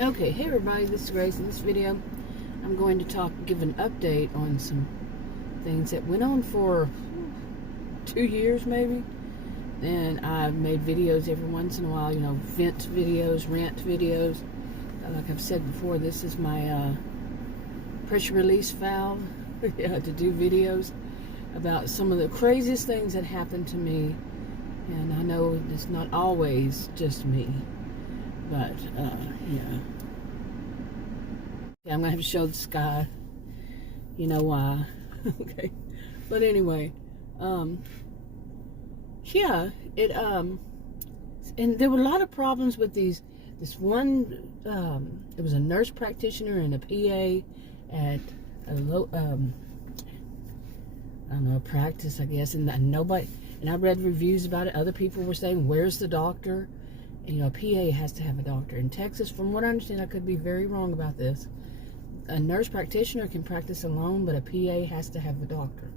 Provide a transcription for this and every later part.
Okay, hey everybody, this is Grace. In this video, I'm going to give an update on some things that went on for 2 years maybe. And I've made videos every once in a while, vent videos, rant videos. Like I've said before, this is my pressure release valve to do videos about some of the craziest things that happened to me. And I know it's not always just me. But, yeah. I'm going to have to show the sky. You know why. Okay. But anyway, yeah, and there were a lot of problems with this one, it was a nurse practitioner and a PA at a I don't know, a practice, I guess, and nobody, and I read reviews about it. Other people were saying, where's the doctor? And, a PA has to have a doctor. In Texas, from what I understand, I could be very wrong about this, a nurse practitioner can practice alone, but a PA has to have a doctor.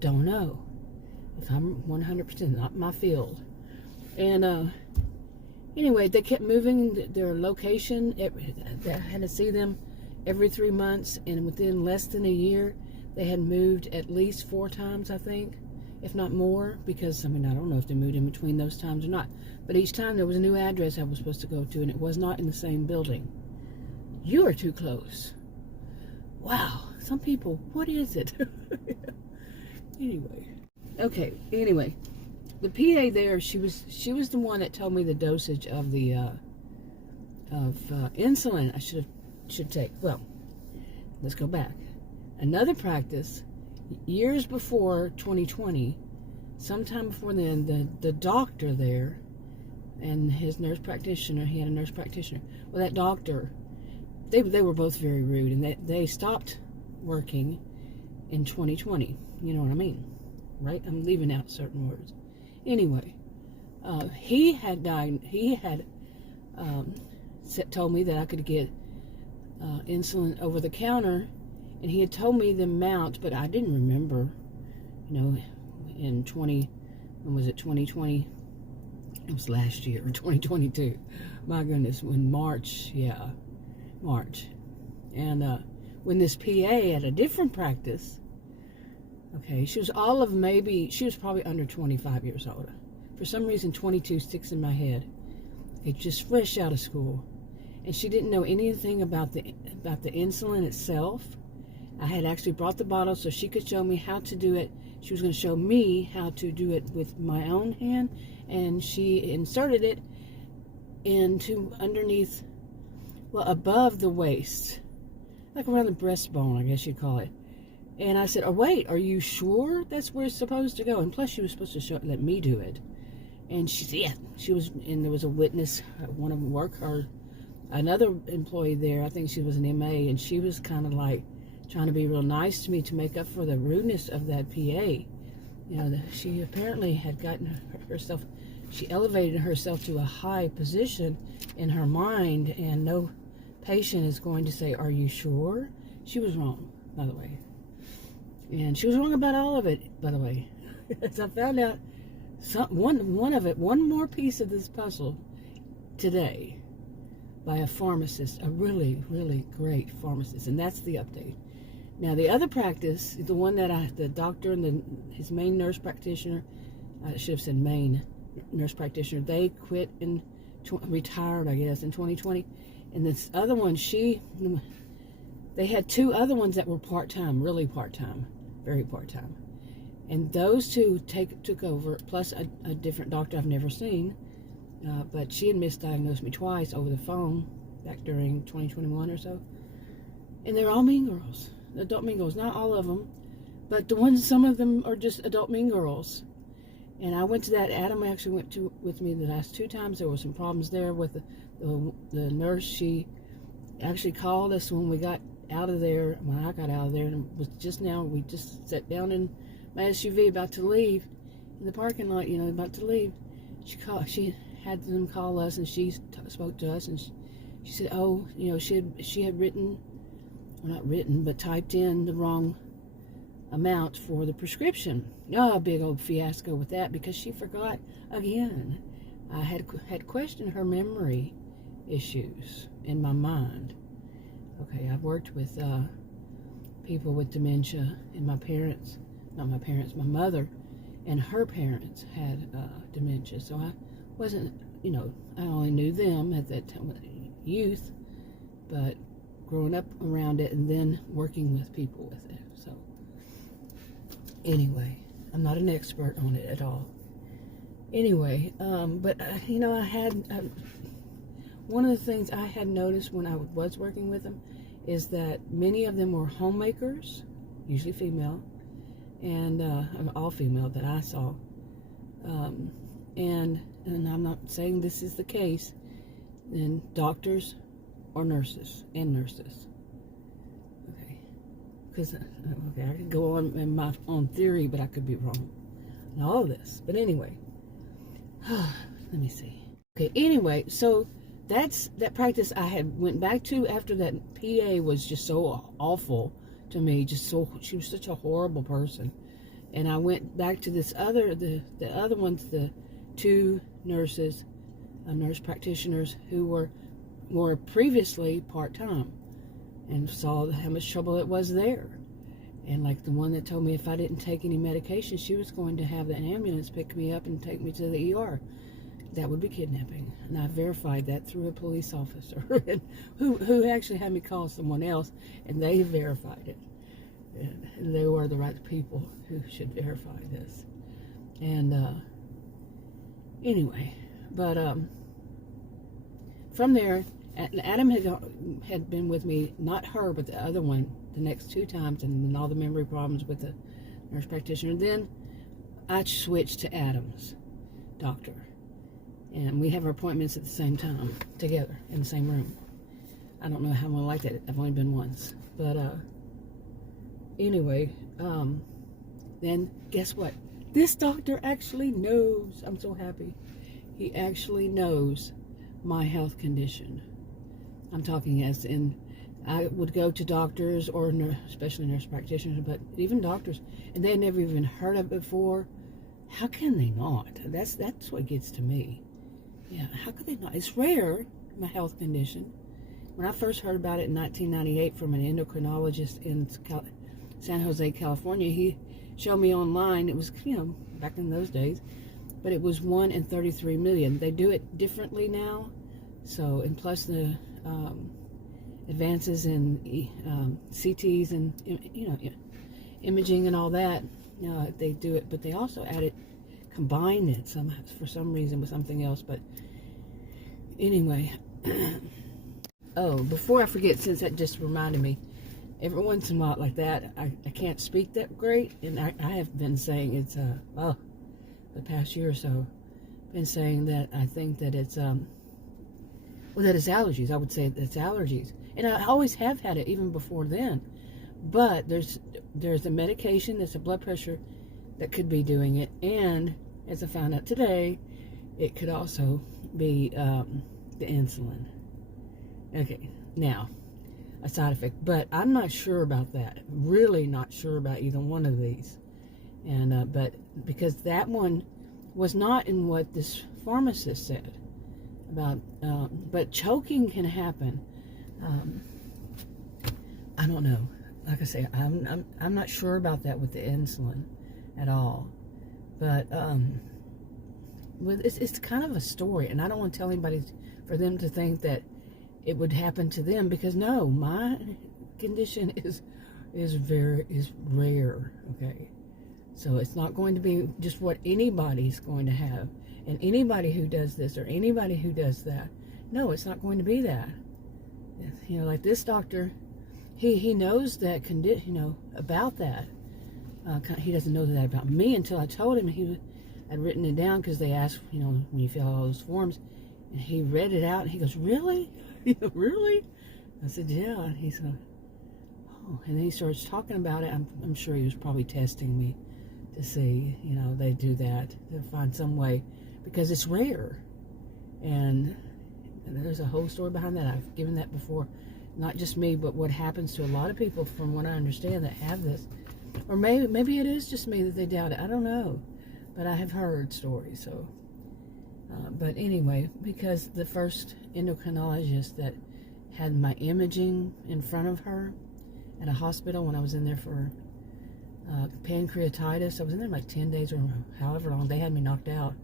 Don't know. If I'm 100%, not my field. And anyway, they kept moving their location. I had to see them every 3 months, and within less than a year, they had moved at least 4 times, I think, if not more, because, I don't know if they moved in between those times or not. But each time there was a new address I was supposed to go to, and it was not in the same building. You are too close. Wow, some people, what is it? Anyway, the PA there, she was the one that told me the dosage of the insulin I should take. Well, let's go back. Another practice, years before 2020, sometime before then, the doctor there and his nurse practitioner, he had a nurse practitioner. Well, that doctor, they were both very rude, and they stopped working in 2020. You know what I mean, right? I'm leaving out certain words. Anyway, he had told me that I could get insulin over the counter, and he had told me the amount, but I didn't remember. In 2020? It was last year, or 2022. My goodness, when March. And when this PA at a different practice, okay, she was probably under 25 years old. For some reason, 22 sticks in my head. It's just fresh out of school. And she didn't know anything about the insulin itself. I had actually brought the bottle so she could show me how to do it. She was going to show me how to do it with my own hand, and she inserted it into underneath, well, above the waist, like around the breastbone, I guess you'd call it. And I said, oh, wait, are you sure that's where it's supposed to go? And plus, she was supposed to let me do it. And she said, yeah. She was, and there was a witness, one of them or another employee there, I think she was an MA, and she was kind of like trying to be real nice to me to make up for the rudeness of that PA. She apparently had gotten herself, she elevated herself to a high position in her mind, and no patient is going to say, are you sure? She was wrong, by the way. And she was wrong about all of it, by the way. As I found out one more piece of this puzzle today by a pharmacist, a really, really great pharmacist, and that's the update. Now, the other practice, the one that the doctor and his main nurse practitioner, I should have said main nurse practitioner, they quit and retired, I guess, in 2020. And this other one, they had 2 other ones that were part-time, really part-time, very part-time. And those 2 took over, plus a different doctor I've never seen. But she had misdiagnosed me twice over the phone back during 2021 or so. And they're all mean girls. Adult mean girls. Not all of them, but some of them are just adult mean girls. And I went to that. Adam actually went with me the last 2 times. There were some problems there with the nurse. She actually called us when we got out of there, when I got out of there, and it was just now, we just sat down in my SUV about to leave in the parking lot, about to leave. She had them call us, and she spoke to us, and she said, oh, she had written, well, not written, but typed in the wrong amount for the prescription. A big old fiasco with that, because she forgot again. I had questioned her memory issues in my mind. Okay, I've worked with people with dementia, and my mother and her parents had dementia. So I wasn't, I only knew them at that time, youth, but growing up around it and then working with people with it. So anyway, I'm not an expert on it at all. Anyway, but I had one of the things I had noticed when I was working with them is that many of them were homemakers, usually female, and all female that I saw. And I'm not saying this is the case, and doctors or nurses, Okay, because I could go on in my own theory, but I could be wrong in all of this. But anyway, let me see. Okay, anyway, so that practice I had went back to after that PA was just so awful to me, she was such a horrible person. And I went back to this the other ones, the two nurse practitioners who were previously part-time, and saw how much trouble it was there. And like the one that told me if I didn't take any medication, she was going to have the ambulance pick me up and take me to the ER. That would be kidnapping. And I verified that through a police officer who actually had me call someone else, and they verified it. And they were the right people who should verify this. And anyway, but from there, Adam had been with me, not her, but the other one, the next 2 times, and then all the memory problems with the nurse practitioner. Then I switched to Adam's doctor, and we have our appointments at the same time together in the same room. I don't know how I'm gonna like that. I've only been once, but anyway, then guess what? This doctor actually knows. I'm so happy. He actually knows my health condition. I'm talking as in, I would go to doctors or especially nurse practitioners, but even doctors, and they never even heard of it before. How can they not? That's what gets to me. Yeah, how could they not? It's rare, my health condition. When I first heard about it in 1998 from an endocrinologist in San Jose, California, he showed me online. It was, back in those days, but it was 1 in 33 million. They do it differently now. So, and plus the advances in CTs and, imaging and all that, they do it, but they also combine it for some reason with something else. But anyway, oh, before I forget, since that just reminded me, every once in a while like that, I can't speak that great, and I have been saying it's, the past year or so, been saying that I think that it's, that it's allergies. I would say it's allergies. And I always have had it, even before then. But there's a medication, there's a blood pressure that could be doing it, and as I found out today, it could also be the insulin. Okay, now, a side effect, but I'm not sure about that. Really not sure about either one of these. And but because that one was not in what this pharmacist said about, but choking can happen. I don't know. Like I say, I'm not sure about that with the insulin at all. But it's kind of a story, and I don't want to tell anybody for them to think that it would happen to them, because no, my condition is rare. Okay, so it's not going to be just what anybody's going to have, and anybody who does this or anybody who does that. No, it's not going to be that. Like this doctor, he knows that about that. He doesn't know that about me until I told him. He had written it down because they asked, when you fill out all those forms, and he read it out, and he goes, "Really? Really?" I said, "Yeah." And he said, "Oh," and then he starts talking about it. I'm sure he was probably testing me to see, they do that to find some way, because it's rare, and there's a whole story behind that. I've given that before, not just me, but what happens to a lot of people, from what I understand, that have this. Or maybe it is just me that they doubt it. I don't know, but I have heard stories. So, but anyway, because the first endocrinologist that had my imaging in front of her at a hospital when I was in there for pancreatitis. I was in there like 10 days or however long. They had me knocked out.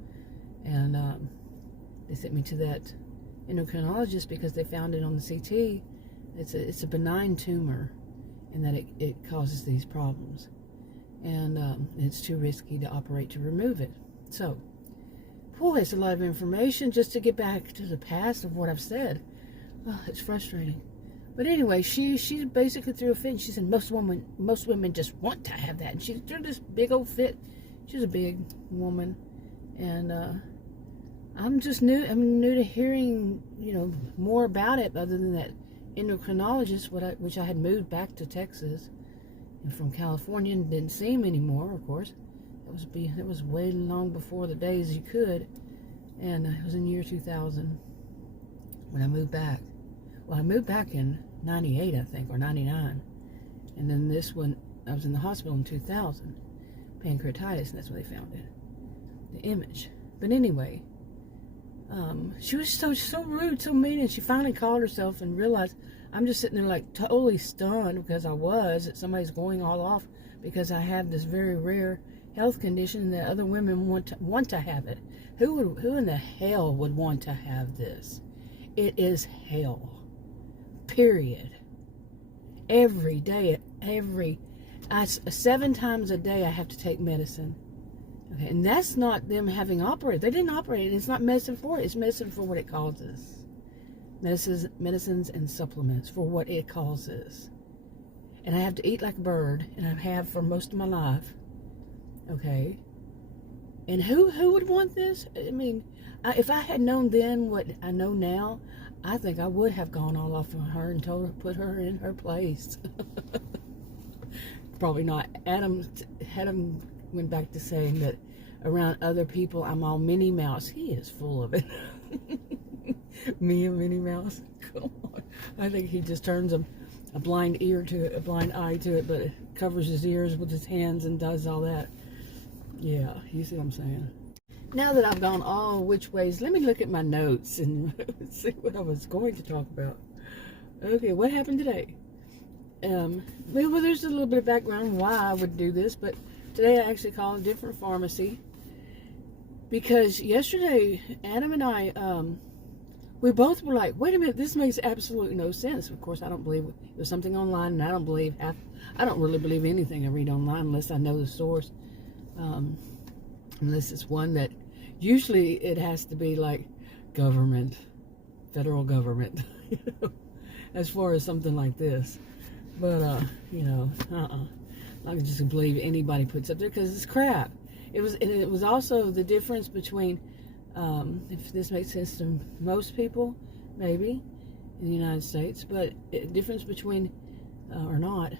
And they sent me to that endocrinologist because they found it on the CT. It's a benign tumor, and that it causes these problems. And it's too risky to operate to remove it. So, boy, it's a lot of information just to get back to the past of what I've said. Oh, it's frustrating. But anyway, she basically threw a fit, and she said most women just want to have that. And she threw this big old fit. She's a big woman, and I'm new to hearing, more about it, other than that endocrinologist, which I had moved back to Texas and from California and didn't see him anymore. Of course, it was way long before the days you could, and it was in the year 2000 when I moved back. Well, I moved back in 98, I think, or 99. And then this one, I was in the hospital in 2000. Pancreatitis, and that's where they found it. The image. But anyway, she was so rude, so mean, and she finally called herself and realized I'm just sitting there like totally stunned because that somebody's going all off because I have this very rare health condition that other women want to have it. Who in the hell would want to have this? It is hell. Period. Every day, 7 times a day, I have to take medicine. Okay, and that's not them having operated. They didn't operate. It's not medicine for it. It's medicine for what it causes. Medicines and supplements for what it causes. And I have to eat like a bird, and I have for most of my life. Okay. And who would want this? I mean, if I had known then what I know now, I think I would have gone all off on her and put her in her place. Probably not. Adam went back to saying that around other people I'm all Minnie Mouse. He is full of it. Me and Minnie Mouse. Come on. I think he just turns a blind eye to it, but covers his ears with his hands and does all that. Yeah, you see what I'm saying? Now that I've gone all which ways, let me look at my notes and see what I was going to talk about. Okay, what happened today? Well, there's a little bit of background why I would do this, but today I actually called a different pharmacy because yesterday Adam and I, we both were like, wait a minute, this makes absolutely no sense. Of course, I don't believe it was something online, and I don't really believe anything I read online unless I know the source. Unless it's one that usually it has to be like government, federal government, as far as something like this. But, I'm not just to believe anybody puts up there because it's crap. It was also the difference between, if this makes sense to most people, maybe, in the United States, but difference between, or not,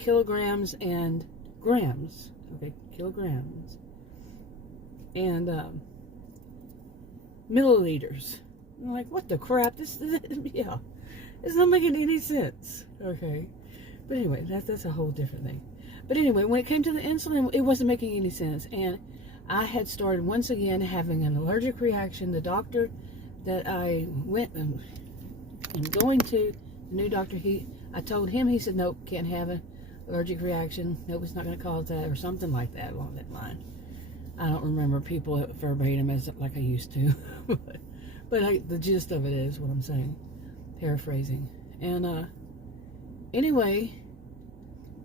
kilograms and grams. Okay, kilograms. And milliliters. I'm like, what the crap? Yeah, it's not making any sense. Okay, but anyway, that's a whole different thing. But anyway, when it came to the insulin, it wasn't making any sense, and I had started once again having an allergic reaction. The doctor that I went and going to, the new doctor, I told him, he said, nope, can't have an allergic reaction. Nope, it's not going to cause that, or something like that along that line. I don't remember people verbatim as like I used to, but the gist of it is what I'm saying, paraphrasing. And anyway,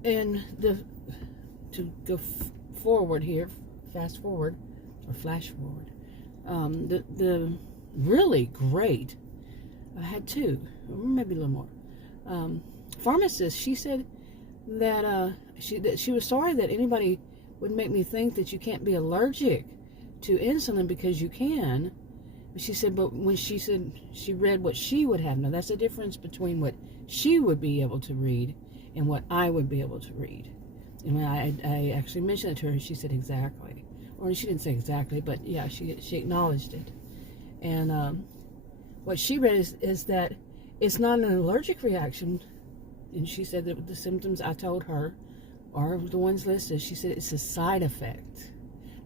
and to go forward here, fast forward or flash forward, the really great, I had 2, maybe a little more. Pharmacist, she said that she was sorry that anybody would make me think that you can't be allergic to insulin because you can. She said, but when she said she read what she would have, now that's the difference between what she would be able to read and what I would be able to read. And when I actually mentioned it to her, she said exactly. Or she didn't say exactly, but yeah, she acknowledged it. And what she read is that it's not an allergic reaction. And she said that the symptoms I told her are the ones listed. She said it's a side effect.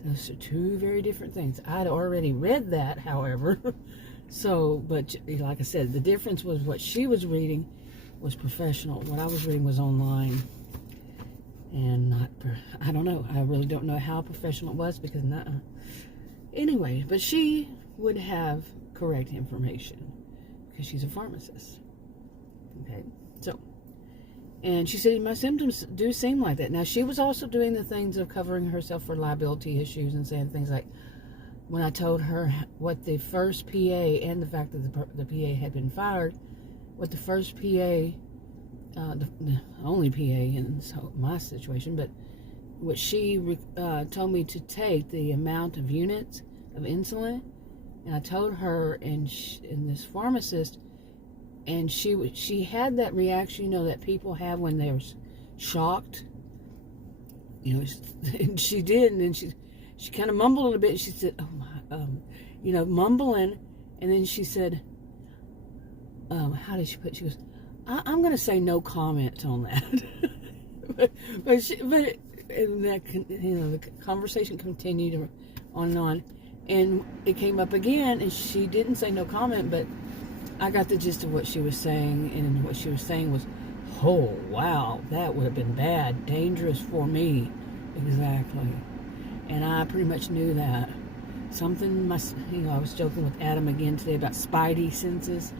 Those are 2 very different things. I'd already read that, however, So, but like I said, the difference was what she was reading was professional. What I was reading was online. And not, I don't know. I really don't know how professional it was because not. Anyway, but she would have correct information because she's a pharmacist. Okay, so, and she said my symptoms do seem like that. Now, she was also doing the things of covering herself for liability issues and saying things like, when I told her what the first PA and the fact that the PA had been fired, what the first PA, the only PA in my situation, but what she told me to take the amount of units of insulin, and I told her, and this pharmacist, and she had that reaction, that people have when they're shocked, and she did, and then she kind of mumbled a little bit, and she said, oh my, mumbling, and then she said, how did she put it? She goes, I'm going to say no comment on that. but and that, the conversation continued on and on, and it came up again, and she didn't say no comment, but I got the gist of what she was saying, and what she was saying was, oh, wow, that would have been bad, dangerous for me, exactly. And I pretty much knew that. Something must, I was joking with Adam again today about spidey senses.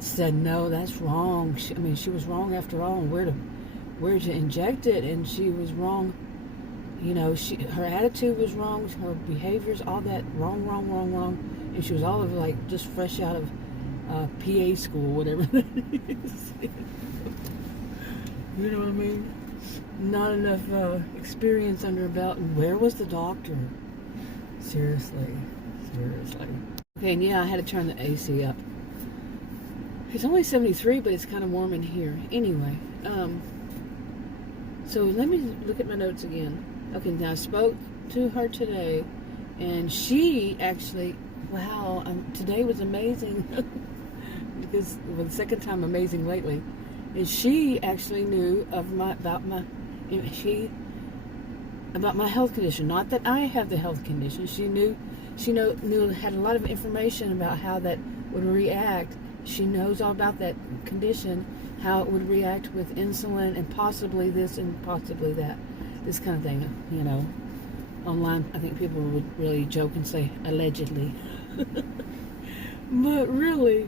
Said, no, that's wrong. She was wrong after all, and where to inject it, and she was wrong. Her attitude was wrong, her behaviors, all that, wrong. And she was all of like just fresh out of PA school, whatever that is. You know what I mean? Not enough experience under her belt. And where was the doctor? Seriously. Okay, and yeah, I had to turn the AC up. It's only 73, but it's kind of warm in here. Anyway, so let me look at my notes again. Okay, now I spoke to her today, and she actually, wow, today was amazing. Because for the second time amazing lately. And she actually knew about my health condition. Not that I have the health condition. She knew, had a lot of information about how that would react. She knows all about that condition, how it would react with insulin, and possibly this and possibly that, this kind of thing. Online, I think people would really joke and say allegedly, but really,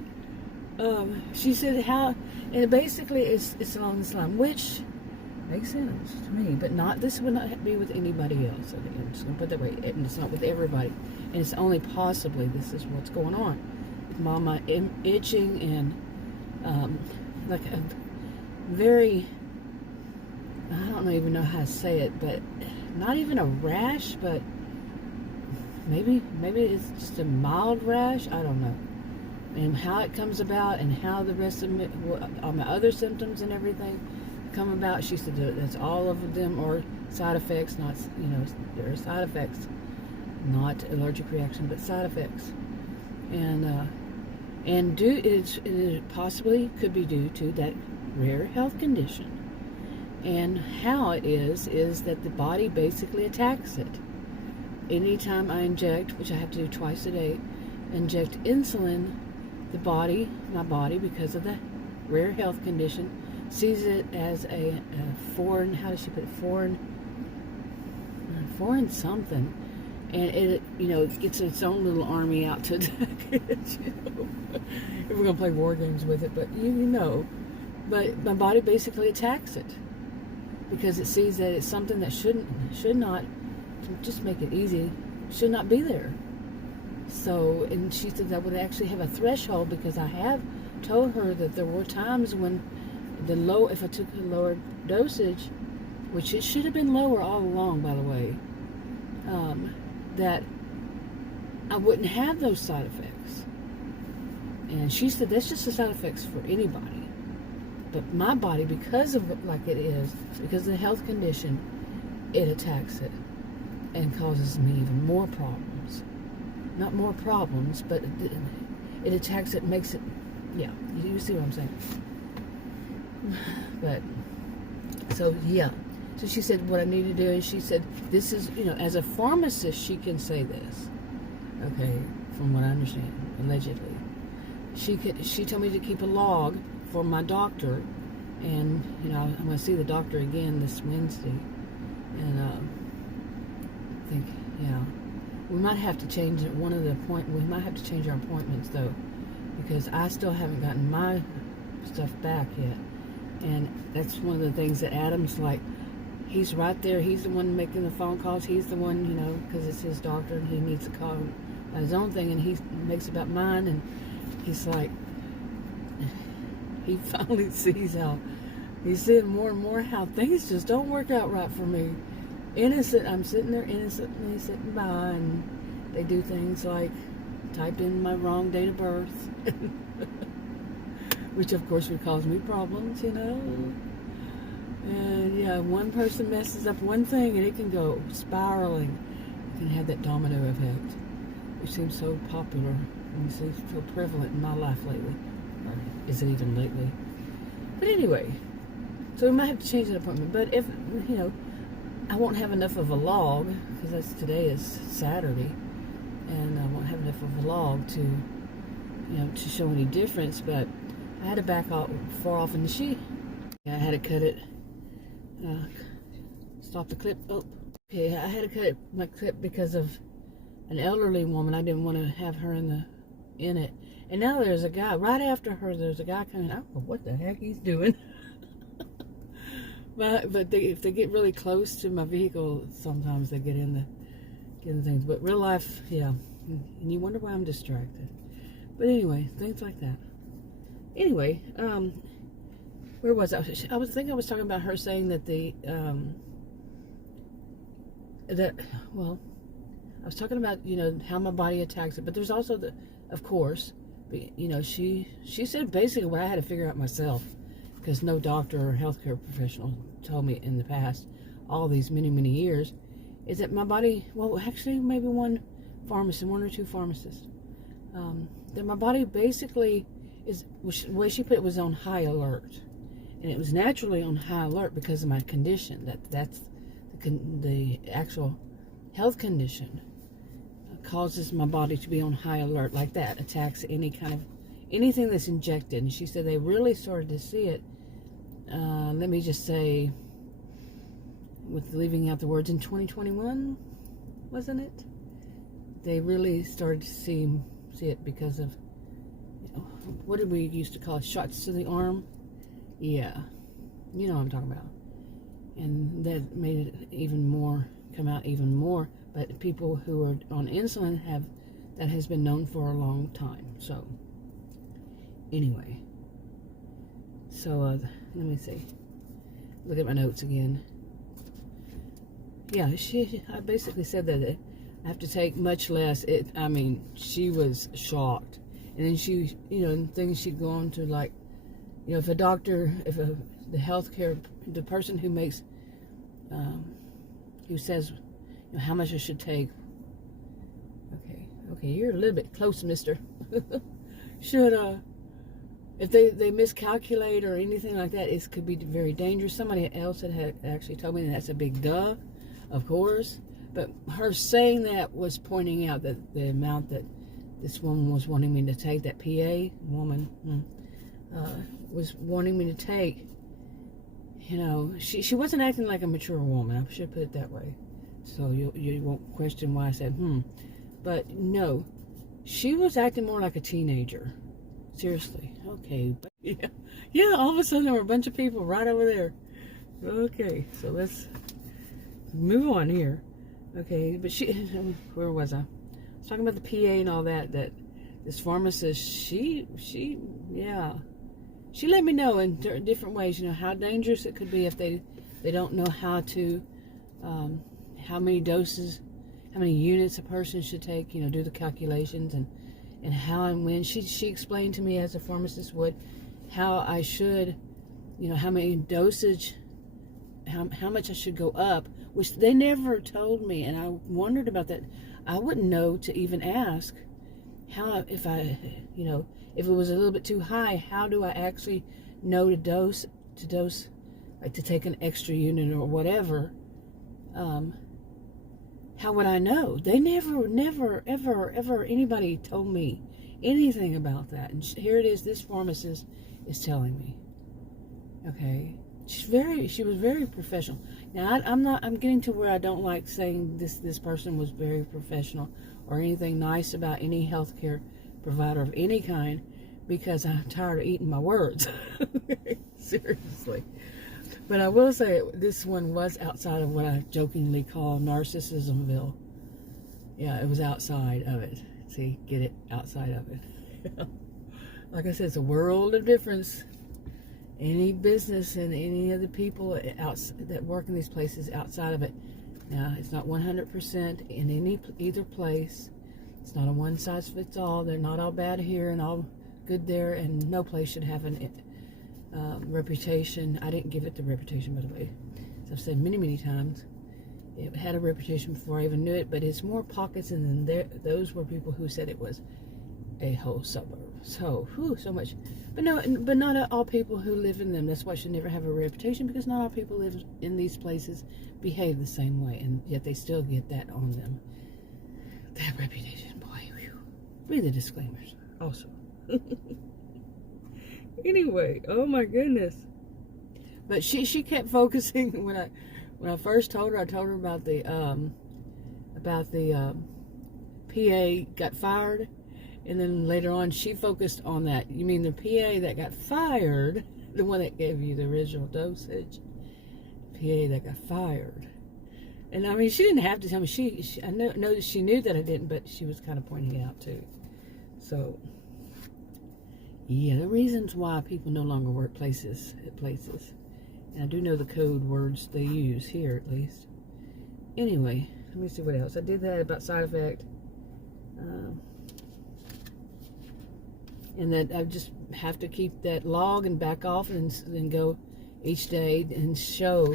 she said how, and basically it's along this line, which makes sense to me, but this would not be with anybody else. Okay, I'm just gonna put that way, and it's not with everybody, and it's only possibly this is what's going on. Mama itching and like a very, I don't even know how to say it, but not even a rash, but maybe it's just a mild rash. I don't know. And how it comes about, and how the rest of all my other symptoms and everything come about. She said that's all of them are side effects, not there are side effects, not allergic reaction, but side effects. And it possibly could be due to that rare health condition. And how it is that the body basically attacks it. Anytime I inject, which I have to do twice a day, inject insulin, my body, because of the rare health condition, sees it as a foreign, how does she put it, foreign something. And it gets its own little army out to attack it, If we're going to play war games with it, but But my body basically attacks it. Because it sees that it's something that should not, just make it easy, should not be there. So, and she said that would actually have a threshold, because I have told her that there were times when if I took a lower dosage, which it should have been lower all along, by the way, that I wouldn't have those side effects. And she said that's just the side effects for anybody. But my body, because of it like it is, because of the health condition, it attacks it and causes me even more problems. Not more problems, but it attacks it, makes it, yeah, you see what I'm saying. But, so, yeah. So she said what I need to do, and she said this is, as a pharmacist, she can say this. Okay, from what I understand, allegedly. she told me to keep a log for my doctor, and I'm going to see the doctor again this Wednesday, and I think we might have to change it. We might have to change our appointments though, because I still haven't gotten my stuff back yet, and that's one of the things that Adam's like. He's right there. He's the one making the phone calls. He's the one, because it's his doctor, and he needs to call him on his own thing, and he makes it about mine, and he's like, he finally sees how, he's seeing more and more how things just don't work out right for me. I'm sitting there innocently sitting by, and they do things like type in my wrong date of birth, which of course would cause me problems, And one person messes up one thing and it can go spiraling. It can have that domino effect, which seems so popular and seems so prevalent in my life lately. Or is it even lately? But anyway, so we might have to change that appointment. But if, I won't have enough of a log, because today is Saturday, and I won't have enough of a log to, to show any difference. But I had to back off far off in the sheet. I had to cut it. Stop the clip. Oh, okay. I had to cut my clip because of an elderly woman. I didn't want to have her in it. And now there's a guy right after her. There's a guy coming. I don't know what the heck he's doing. but if they get really close to my vehicle, sometimes they get in things. But real life, yeah. And you wonder why I'm distracted. But anyway, things like that. Anyway, where was I? I was talking about her saying that I was talking about, how my body attacks it, but there's also of course, she said basically what I had to figure out myself, because no doctor or healthcare professional told me in the past, all these many, many years, is that my body, well, actually maybe one or two pharmacists, that my body basically the way she put it, was on high alert. And it was naturally on high alert because of my condition. That's the actual health condition causes my body to be on high alert like that. Attacks anything that's injected. And she said they really started to see it. Let me just say, with leaving out the words, in 2021, wasn't it? They really started to see it because of, what did we used to call it? Shots to the arm. Yeah, you know what I'm talking about. And that made it come out even more. But people who are on insulin that has been known for a long time. So, anyway. So, let me see. Look at my notes again. Yeah, I basically said that I have to take much less. She was shocked. And then she, things she'd go on to, like, if the healthcare, the person who makes, who says, how much I should take. Okay, you're a little bit close, mister. If they miscalculate or anything like that, it could be very dangerous. Somebody else had actually told me that's a big duh, of course. But her saying that was pointing out that the amount that this woman was wanting me to take, that PA woman, was wanting me to take, she wasn't acting like a mature woman. I should put it that way. So you won't question why I said, But no, she was acting more like a teenager. Seriously. Okay. But yeah, all of a sudden there were a bunch of people right over there. Okay, so let's move on here. Okay, but where was I? I was talking about the PA and all that this pharmacist, she let me know in different ways, how dangerous it could be if they don't know how to, how many doses, how many units a person should take, do the calculations and how and when. She explained to me as a pharmacist would, how I should, how many dosage, how much I should go up, which they never told me, and I wondered about that. I wouldn't know to even ask how, if it was a little bit too high, how do I actually know to dose, like to take an extra unit or whatever. How would I know? They never, ever, anybody told me anything about that. And here it is, this pharmacist is telling me. Okay, she was very professional. Now I'm getting to where I don't like saying this person was very professional or anything nice about any healthcare provider of any kind, because I'm tired of eating my words. Seriously. But I will say this one was outside of what I jokingly call Narcissismville. Yeah, it was outside of it. See, get it? Outside of it. Like I said, it's a world of difference. Any business and any of the people that work in these places outside of it. Now, it's not 100% in either place. It's not a one-size-fits-all. They're not all bad here and all good there, and no place should have an reputation. I didn't give it the reputation, by the way. As I've said many, many times, it had a reputation before I even knew it, but it's more pockets, and then those were people who said it was a whole suburb. So, so much. But not all people who live in them. That's why it should never have a reputation, because not all people live in these places behave the same way, and yet they still get that on them. That reputation, boy. Whew. Read the disclaimers also. Anyway, oh my goodness. But she kept focusing when I first told her. I told her about the PA got fired, and then later on she focused on that. You mean the PA that got fired, the one that gave you the original dosage? PA that got fired. And I mean, she didn't have to tell me. I know that she knew that I didn't, but she was kind of pointing it out too. So, yeah, the reasons why people no longer work at places. And I do know the code words they use here, at least. Anyway, let me see what else. I did that about side effect. And that I just have to keep that log and back off and then go each day and show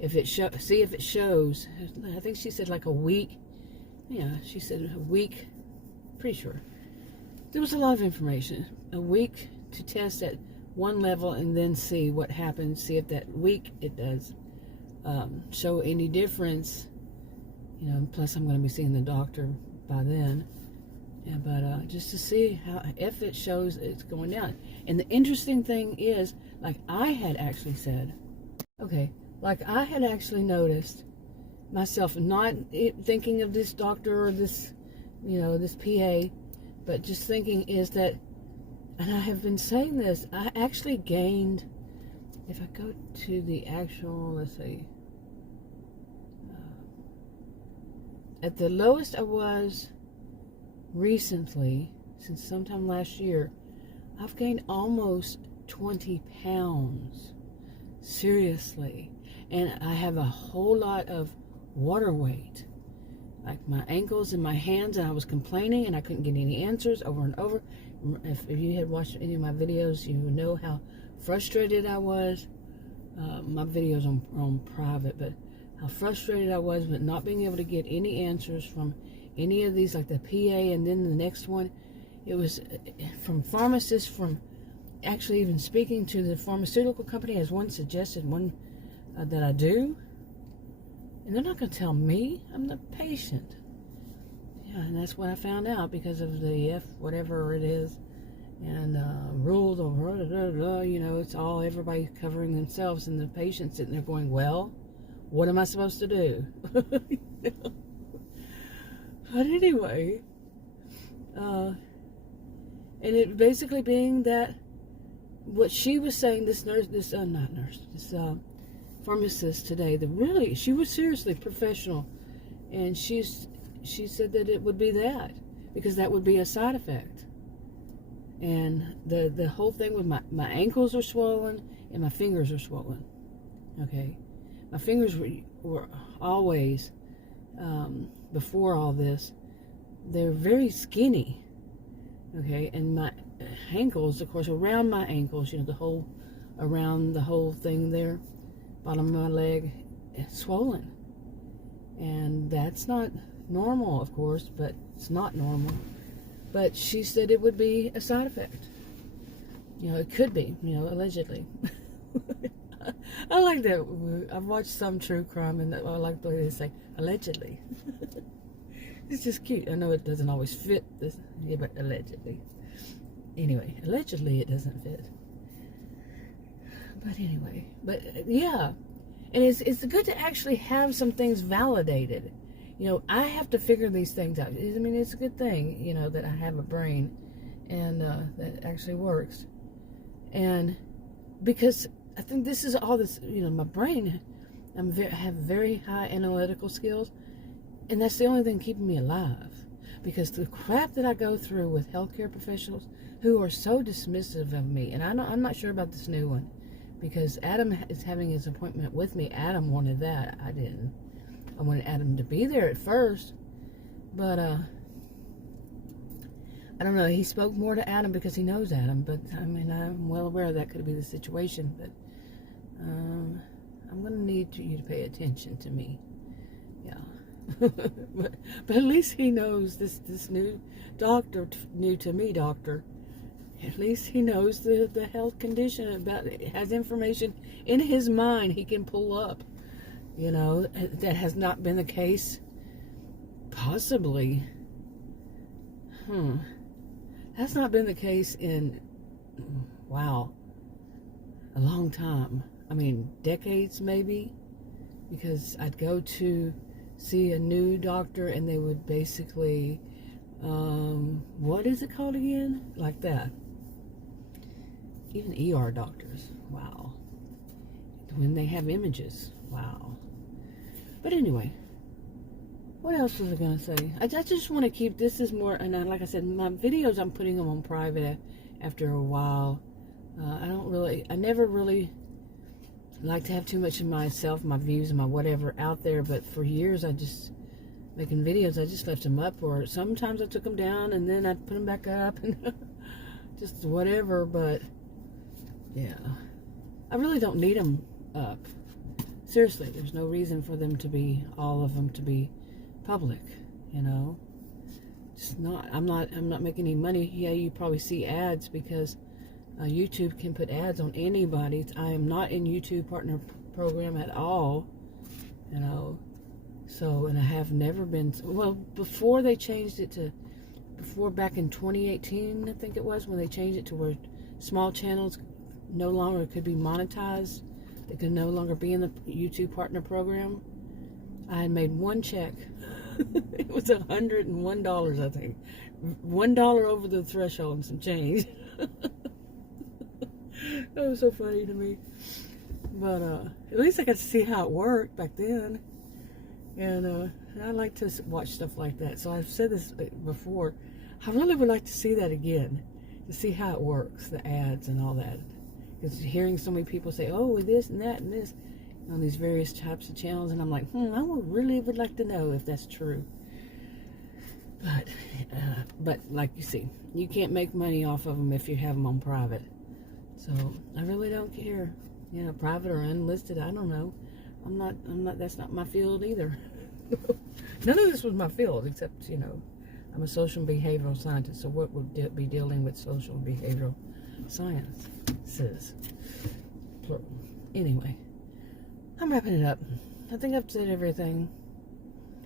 if it see if it shows. I think she said like a week. Yeah, she said a week. Pretty sure. There was a lot of information. A week to test at one level and then see what happens. See if that week it does show any difference. You know, plus I'm going to be seeing the doctor by then. Yeah, but just to see if it shows it's going down. And the interesting thing is, like I had actually said, okay, like I had actually noticed myself not thinking of this doctor or this, you know, this PA, but just thinking is that, and I have been saying this, I actually gained, if I go to the actual, let's see, at the lowest I was recently, since sometime last year, I've gained almost 20 pounds. Seriously. And I have a whole lot of water weight. Like my ankles and my hands, and I was complaining and I couldn't get any answers over and over. If you had watched any of my videos, you would know how frustrated I was. My videos are on private, but how frustrated I was with not being able to get any answers from any of these, like the PA, and then the next one, it was from pharmacists, from actually even speaking to the pharmaceutical company, as one suggested, one that I do. And they're not going to tell me. I'm the patient. Yeah, and that's what I found out because of the whatever it is, and rules of blah, blah, blah, you know, it's all everybody covering themselves, and the patient sitting there going, well, what am I supposed to do? But anyway, and it basically being that what she was saying, this pharmacist today, she was seriously professional, and she said that it would be that, because that would be a side effect. And the whole thing with my ankles are swollen and my fingers are swollen. Okay, my fingers were always, before all this, they're very skinny. Okay, and my ankles, of course, around my ankles, you know, around the whole thing there, bottom of my leg, it's swollen. And that's not normal, of course, but it's not normal. But she said it would be a side effect. You know, it could be, you know, allegedly. I like that. I've watched some true crime, and I like the way they say allegedly. It's just cute. I know it doesn't always fit this, yeah, but allegedly. anyway, allegedly it doesn't fit. But anyway, yeah. And it's good to actually have some things validated. You know, I have to figure these things out. I mean, it's a good thing, you know, that I have a brain and that actually works. And because I think this is all this, you know, my brain, have very high analytical skills, and that's the only thing keeping me alive. Because the crap that I go through with healthcare professionals who are so dismissive of me, and I'm not sure about this new one, because Adam is having his appointment with me. Adam wanted that. I didn't. I wanted Adam to be there at first, but I don't know. He spoke more to Adam because he knows Adam, but I mean, I'm well aware that could be the situation, but I'm going to need you to pay attention to me. Yeah. but at least he knows this new doctor, new to me doctor, at least he knows the health condition about it, has information in his mind he can pull up. You know, that has not been the case, possibly. That's not been the case in, wow, a long time. I mean, decades maybe, because I'd go to see a new doctor and they would basically, what is it called again? Like that. Even ER doctors, wow. When they have images, wow. But anyway, what else was I going to say? I just want to keep, this is more, and like I said, my videos, I'm putting them on private after a while. I never really like to have too much of myself, my views, and my whatever out there, but for years, making videos, I just left them up, or sometimes I took them down, and then I'd put them back up, and just whatever, but yeah. I really don't need them up. Seriously, there's no reason for them to be, all of them to be public, you know. Just not, I'm not making any money. Yeah, you probably see ads because YouTube can put ads on anybody. I am not in YouTube partner program at all, you know. So, and I have never been, well, before they changed it to, back in 2018, I think it was, when they changed it to where small channels no longer could be monetized. They could no longer be in the YouTube partner program. I had made one check. It was $101, I think. $1 over the threshold and some change. That was so funny to me. But at least I got to see how it worked back then. And I like to watch stuff like that. So I've said this before. I really would like to see that again. To see how it works, the ads and all that. Because hearing so many people say, oh, this and that and this, on these various types of channels, and I'm like, I would like to know if that's true. But like you see, you can't make money off of them if you have them on private. So I really don't care, you know, private or unlisted. I don't know. I'm not. That's not my field either. None of this was my field, except, you know, I'm a social and behavioral scientist. So what would be dealing with social and behavioral sciences? Plural. Anyway, I'm wrapping it up. I think I've said everything.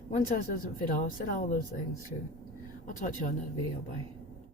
One size doesn't fit all. I've said all those things too. I'll talk to you on another video. Bye.